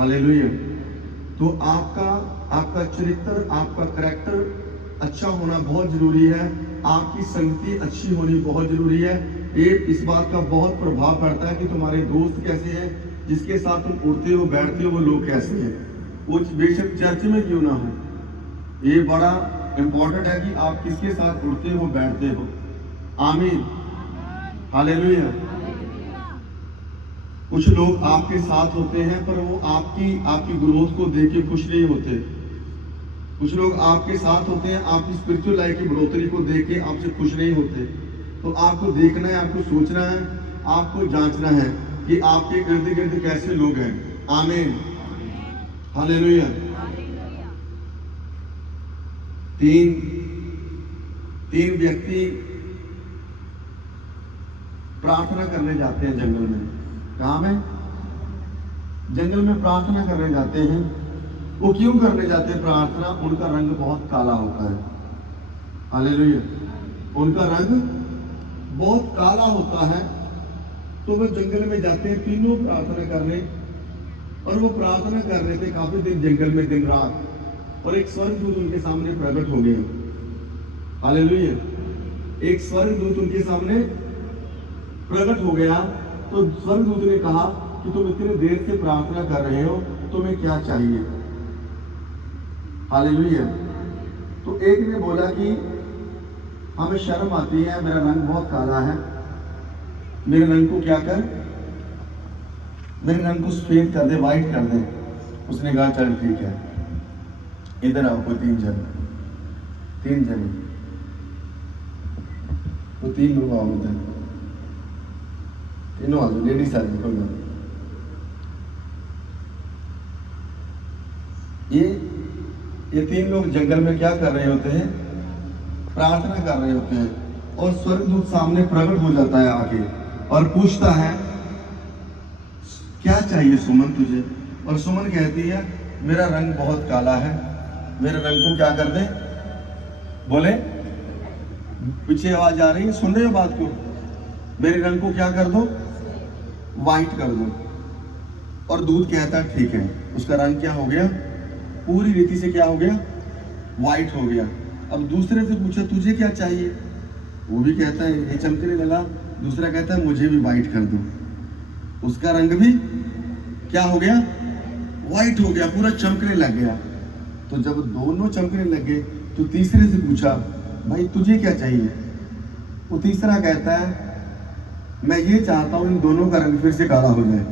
Hallelujah. तो आपका चरित्र, आपका करैक्टर अच्छा होना बहुत जरूरी है। आपकी संगति अच्छी होनी बहुत जरूरी है। एक इस बात का बहुत प्रभाव पड़ता है कि तुम्हारे दोस्त कैसे हैं, जिसके साथ तुम उठते हो बैठते हो वो लोग कैसे हैं, वो बेशक चर्च में क्यों ना हो। ये बड़ा इंपॉर्टेंट है कि आप किसके साथ उठते हो बैठते हो। आमीन, हालेलुया। कुछ लोग आपके साथ होते हैं पर वो आपकी ग्रोथ को देख के खुश नहीं होते। कुछ लोग आपके साथ होते हैं, आपकी स्पिरिचुअल लाइफ की बढ़ोतरी को देख के आपसे खुश नहीं होते। तो आपको देखना है, आपको सोचना है, आपको जांचना है कि आपके इर्द गिर्द कैसे लोग हैं। आमीन, हालेलुया। तीन व्यक्ति प्रार्थना करने जाते हैं जंगल में। कहाँ में? जंगल में प्रार्थना करने जाते हैं। वो क्यों करने जाते हैं प्रार्थना? उनका रंग बहुत काला होता है। हालेलुया। उनका रंग बहुत काला होता है। तो वो जंगल में जाते हैं तीनों प्रार्थना करने, और वो प्रार्थना कर रहे थे काफी दिन जंगल में, दिन रात, और एक स्वर्गदूत उनके सामने प्रकट हो गया। हालेलुया। एक स्वर्गदूत उनके सामने प्रकट हो गया। तो स्वर्गदूत ने कहा कि तुम इतने देर से प्रार्थना कर रहे हो, तुम्हें क्या चाहिए? हालेलुया। तो एक ने बोला कि हमें शर्म आती है, मेरा रंग बहुत काला है, मेरे रंग को क्या कर, मेरे रंग को सफेद कर दे, व्हाइट कर दे। उसने कहा चल ठीक है, इधर आओ। कोई तीन जन वो तीन लोग आओ उधर, तीनों आ जाओ, लेडीज आ जाओ। कोई बात। ये तीन लोग जंगल में क्या कर रहे होते हैं? प्रार्थना कर रहे होते हैं। और स्वर्गदूत सामने प्रकट हो जाता है आके और पूछता है क्या चाहिए सुमन तुझे? और सुमन कहती है मेरा रंग बहुत काला है, मेरे रंग को क्या कर दे? बोले, पीछे आवाज आ रही है, सुन रहे हो बात को? मेरे रंग को क्या कर दो? व्हाइट कर दो। और दूत कहता है ठीक है। उसका रंग क्या हो गया? पूरी रीति से क्या हो गया? व्हाइट हो गया। अब दूसरे से पूछा तुझे क्या चाहिए? वो भी कहता है ये चमकने लगा। दूसरा कहता है मुझे भी व्हाइट कर दो। उसका रंग भी क्या हो गया? व्हाइट हो गया, पूरा चमकने लग गया। तो जब दोनों चमकने लगे तो तीसरे से पूछा भाई तुझे क्या चाहिए? वो तीसरा कहता है मैं ये चाहता हूं इन दोनों का रंग फिर से काला हो जाए।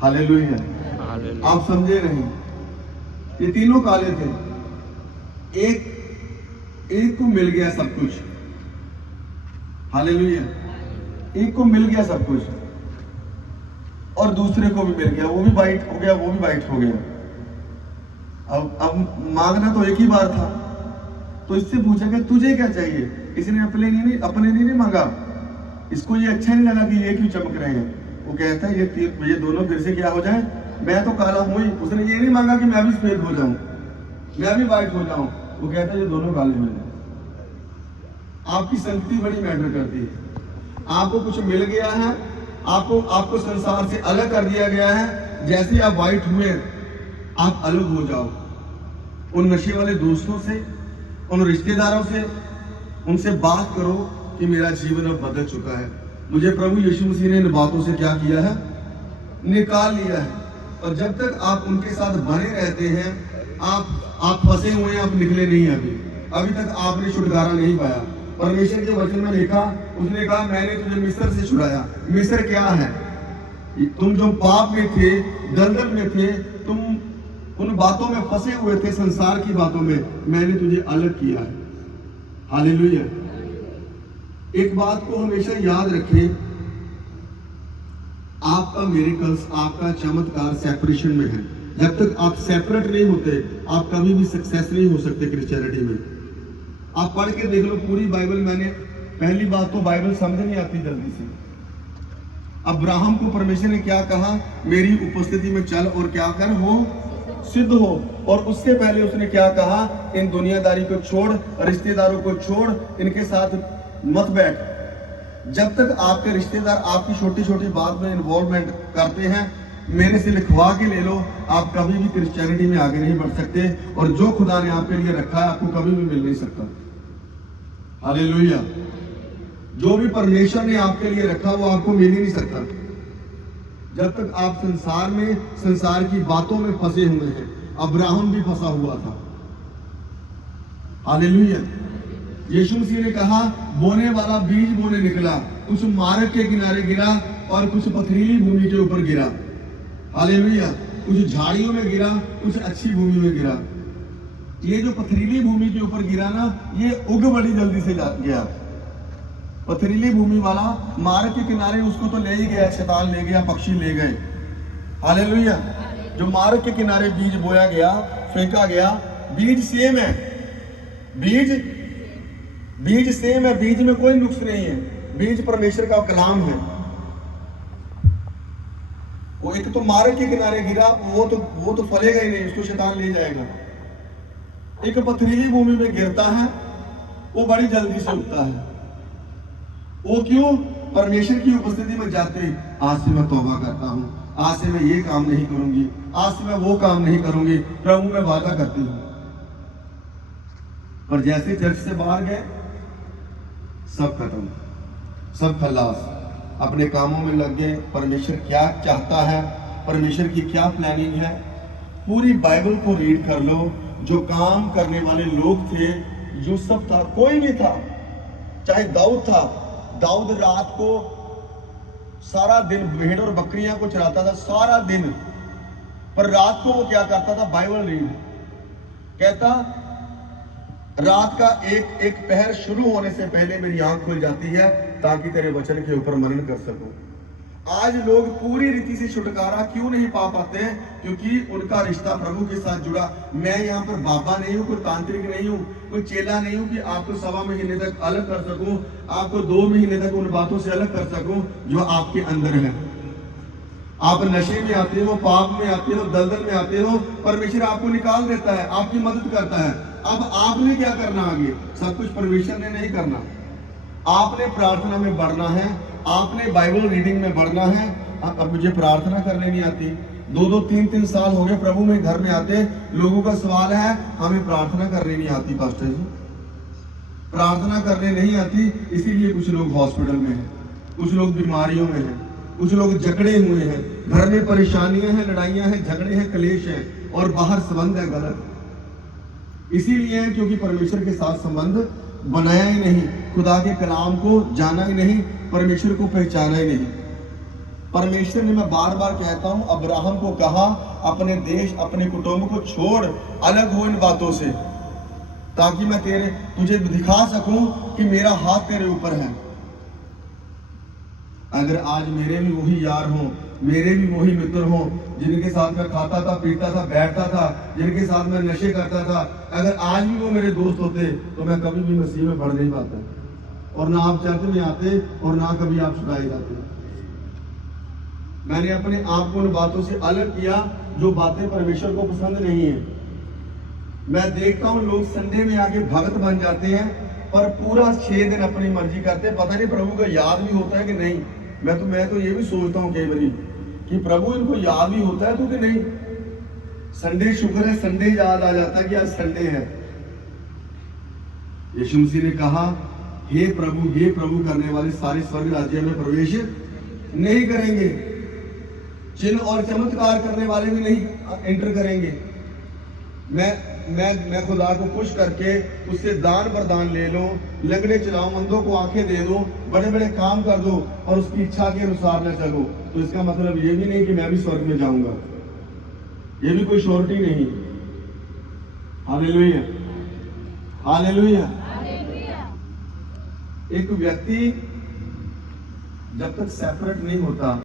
हालेलुया। आप समझे नहीं? ये तीनों काले थे, एक को मिल गया सब कुछ। हालेलुया। एक को मिल गया सब कुछ और दूसरे को भी मिल गया, वो भी वाइट हो गया, वो भी वाइट हो गया। अब मांगना तो एक ही बार था। तो इससे पूछा कि तुझे क्या चाहिए? इसने अपने नहीं मांगा। इसको ये अच्छा नहीं लगा कि ये क्यों चमक रहे हैं। वो कहता है ये दोनों फिर से क्या हो जाए? मैं तो काला हूं ही। उसने ये नहीं मांगा कि मैं भी सफेद हो जाऊं, मैं भी व्हाइट हो जाऊं। वो कहता है ये दोनों काले हो जाए। आपकी संगति बड़ी मैटर करती है। आपको कुछ मिल गया है, आपको संसार से अलग कर दिया गया है। जैसे आप व्हाइट हुए आप अलग हो जाओ उन नशे वाले दोस्तों से, उन रिश्तेदारों से। उनसे बात करो कि मेरा जीवन अब बदल चुका है, मुझे प्रभु यीशु मसीह ने इन बातों से क्या किया है? निकाल लिया है। और जब तक आप उनके साथ बने रहते हैं, आप फंसे हुए हैं, आप निकले नहीं। अभी तक आपने छुटकारा नहीं पाया। परमेश्वर के वचन में लिखा, उसने कहा मैंने तुझे मिस्र से छुड़ाया। मिस्र क्या है? तुम जो पाप में थे, दलदल में थे, तुम उन बातों में फंसे हुए थे, संसार की बातों में, मैंने तुझे अलग किया है। हालेलुया। एक बात को हमेशा याद रखें, आपका मिरेकल्स, आपका चमत्कार सेपरेशन में है। जब तक आप सेपरेट नहीं होते, आप कभी भी सक्सेस नहीं हो सकते क्रिश्चियनिटी में। आप पढ़ के देख लो पूरी बाइबल। मैंने पहली बात तो बाइबल समझ नहीं आती जल्दी से। अब्राहम को परमेश्वर ने क्या कहा? मेरी उपस्थिति में चल और क्या कर, हो सिद्ध हो। और उससे पहले उसने क्या कहा? इन दुनियादारी को छोड़, रिश्तेदारों को छोड़, इनके साथ मत बैठ। जब तक आपके रिश्तेदार आपकी छोटी छोटी बात में इन्वॉल्वमेंट करते हैं, मेरे से लिखवा के ले लो, आप कभी भी क्रिश्चियनिटी में आगे नहीं बढ़ सकते। और जो खुदा ने आपके लिए रखा है आपको कभी भी मिल नहीं सकता। हालेलुया। जो भी परमेश्वर ने आपके लिए रखा वो आपको मिल ही नहीं सकता जब तक आप संसार में, संसार की बातों में फंसे हुए हैं। अब्राहम भी फंसा हुआ था। हालेलुया। यीशु मसीह ने कहा, बोने वाला बीज बोने निकला, कुछ मार्ग के किनारे गिरा और कुछ पथरीली भूमि के ऊपर गिरा। हालेलुया। कुछ झाड़ियों में गिरा, कुछ अच्छी भूमि में गिरा। ये जो पथरीली भूमि के ऊपर गिरा ना, ये उग बड़ी जल्दी से गया। पथरीली भूमि वाला मार्ग के किनारे उसको तो ले ही गया, शैतान ले गया, पक्षी ले गए। हालेलुया। जो मार्ग के किनारे बीज बोया गया, फेंका गया, बीज सेम है, बीज सेम है, बीज में कोई नुक्स नहीं है। बीज परमेश्वर का कलाम है। वो एक तो मार्ग के किनारे गिरा, वो तो फलेगा ही नहीं, उसको शैतान ले जाएगा। एक पथरीली भूमि में गिरता है, वो बड़ी जल्दी से उगता है। वो क्यों? परमेश्वर की उपस्थिति में जाते, आज से मैं तौबा करता हूं, आज से मैं ये काम नहीं करूंगी, आज से मैं वो काम नहीं करूंगी, प्रभु मैं वादा करती हूं। पर जैसे चर्च से बाहर गए, सब खत्म, सब खलास, अपने कामों में लग गए। परमेश्वर क्या चाहता है, परमेश्वर की क्या प्लानिंग है, पूरी बाइबल को रीड कर लो। जो काम करने वाले लोग थे, यूसुफ था, कोई भी था, चाहे दाऊद था, दाऊद रात को सारा दिन भेड़ और बकरियां को चराता था, सारा दिन, पर रात को वो क्या करता था? Bible read. कहता, रात का एक पहर शुरू होने से पहले मेरी आंख खुल जाती है ताकि तेरे वचन के ऊपर मनन कर सकूं। आज लोग पूरी रीति से छुटकारा क्यों नहीं पा पाते हैं? क्योंकि उनका रिश्ता प्रभु के साथ जुड़ा। मैं यहाँ पर बाबा नहीं हूँ, कोई तांत्रिक नहीं हूँ, कोई चेला नहीं हूँ कि आपको 1.25 महीने तक अलग कर सकूं, आपको 2 महीने तक उन बातों से अलग कर सकूं जो आपके अंदर है। आप नशे में आते हो, पाप में आते हो, दलदल में आते हो, परमेश्वर आपको निकाल देता है, आपकी मदद करता है। अब आपने क्या करना? आगे सब कुछ परमेश्वर ने नहीं करना। आपने प्रार्थना में बढ़ना है, आपने बाइबल रीडिंग में बढ़ना है। अब मुझे प्रार्थना करने नहीं आती, 2-2, 3-3 साल हो गए प्रभु में घर में आते, लोगों का सवाल है हमें प्रार्थना करने नहीं आती पास्टर जी, प्रार्थना करने नहीं आती। इसीलिए कुछ लोग हॉस्पिटल में हैं, कुछ लोग बीमारियों में हैं, कुछ लोग जकड़े हुए हैं, घर में परेशानियां हैं, लड़ाइयां हैं, झगड़े हैं, क्लेश है, और बाहर संबंध है गलत। इसीलिए क्योंकि परमेश्वर के साथ संबंध बनाया ही नहीं, खुदा के कलाम को जाना ही नहीं, परमेश्वर को पहचाना ही नहीं। परमेश्वर ने, मैं बार बार कहता हूं, अब्राहम को कहा अपने देश, अपने कुटुंब को छोड़, अलग हो इन बातों से, ताकि मैं तुझे दिखा सकूं कि मेरा हाथ तेरे ऊपर है। अगर आज मेरे भी वही यार हों, मेरे भी वही मित्र हों, जिनके साथ मैं खाता था, पीता था, बैठता था, जिनके साथ मैं नशे करता था, अगर आज भी वो मेरे दोस्त होते तो मैं कभी भी मसीह में बढ़ नहीं पाता, और ना आप चर्च में आते, और ना कभी आप छुड़ाए जाते। मैंने अपने आप को उन बातों से अलग किया जो बातें परमेश्वर को पसंद नहीं है। मैं देखता हूँ लोग संडे में आके भक्त बन जाते हैं, पर पूरा 6 दिन अपनी मर्जी करते हैं। पता नहीं प्रभु को याद भी होता है कि नहीं। मैं तो ये भी सोचता हूँ कई बार कि प्रभु इनको याद भी होता है तो कि नहीं। संडे शुक्र है, संडे याद आ जाता है कि आज संडे है। यीशु मसीह ने कहा, हे प्रभु करने वाले सारे स्वर्ग राज्य में प्रवेश नहीं करेंगे, चिन्ह और चमत्कार करने वाले भी नहीं एंटर करेंगे। मैं खुदा को खुश करके उससे दान वरदान ले लो, लंगड़े चलाओ, अंधों को आंखें दे दो, बड़े बड़े काम कर दो, और उसकी इच्छा के अनुसार न चलो, तो इसका मतलब ये भी नहीं कि मैं भी स्वर्ग में जाऊंगा। ये भी कोई श्योरिटी नहीं। Hallelujah, hallelujah. एक व्यक्ति जब तक सेपरेट नहीं होता